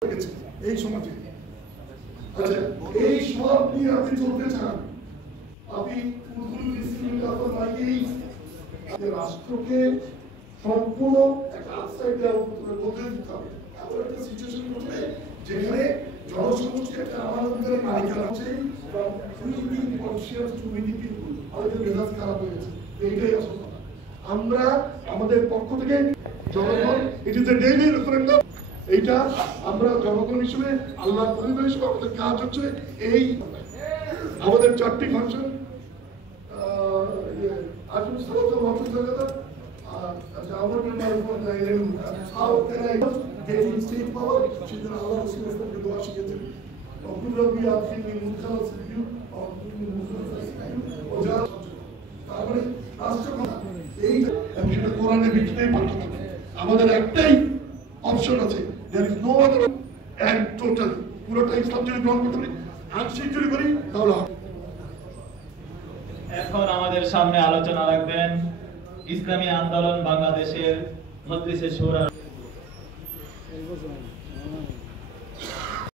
এই সমাজে আচ্ছা এই সব নিয়ে আপনি চলতে চান, আপনি রাষ্ট্রকে সম্পূর্ণ একটা আশ্রয় দেওয়ার বদলে দিতে হবে। এমন একটা সিচুয়েশন ঘটবে যেখানে জনসমষ্টি একটা আমাদের মালিকানা আছে এবং আমাদের মেজাজ খারাপ হয়ে গেছে। এইটাই আসল কথা। আমরা আমাদের পক্ষ থেকে জনগণ it is a daily referendum, এইটা আমরা জনগণ হিসেবে আল্লাহর পরিবার হিসেবে আমাদের কাজ হচ্ছে এই আমাদের 4টি ফাংশন আমাদের একটাই অপশন আছে, there is no other and total পুরোটা ইসলাম যদি গ্রহণ করতে পারি আংশিক যদি করি তাহলে হবে। এখন আমাদের সামনে আলোচনা রাখবেন ইসলামী আন্দোলন বাংলাদেশের মজলিসে শুরা।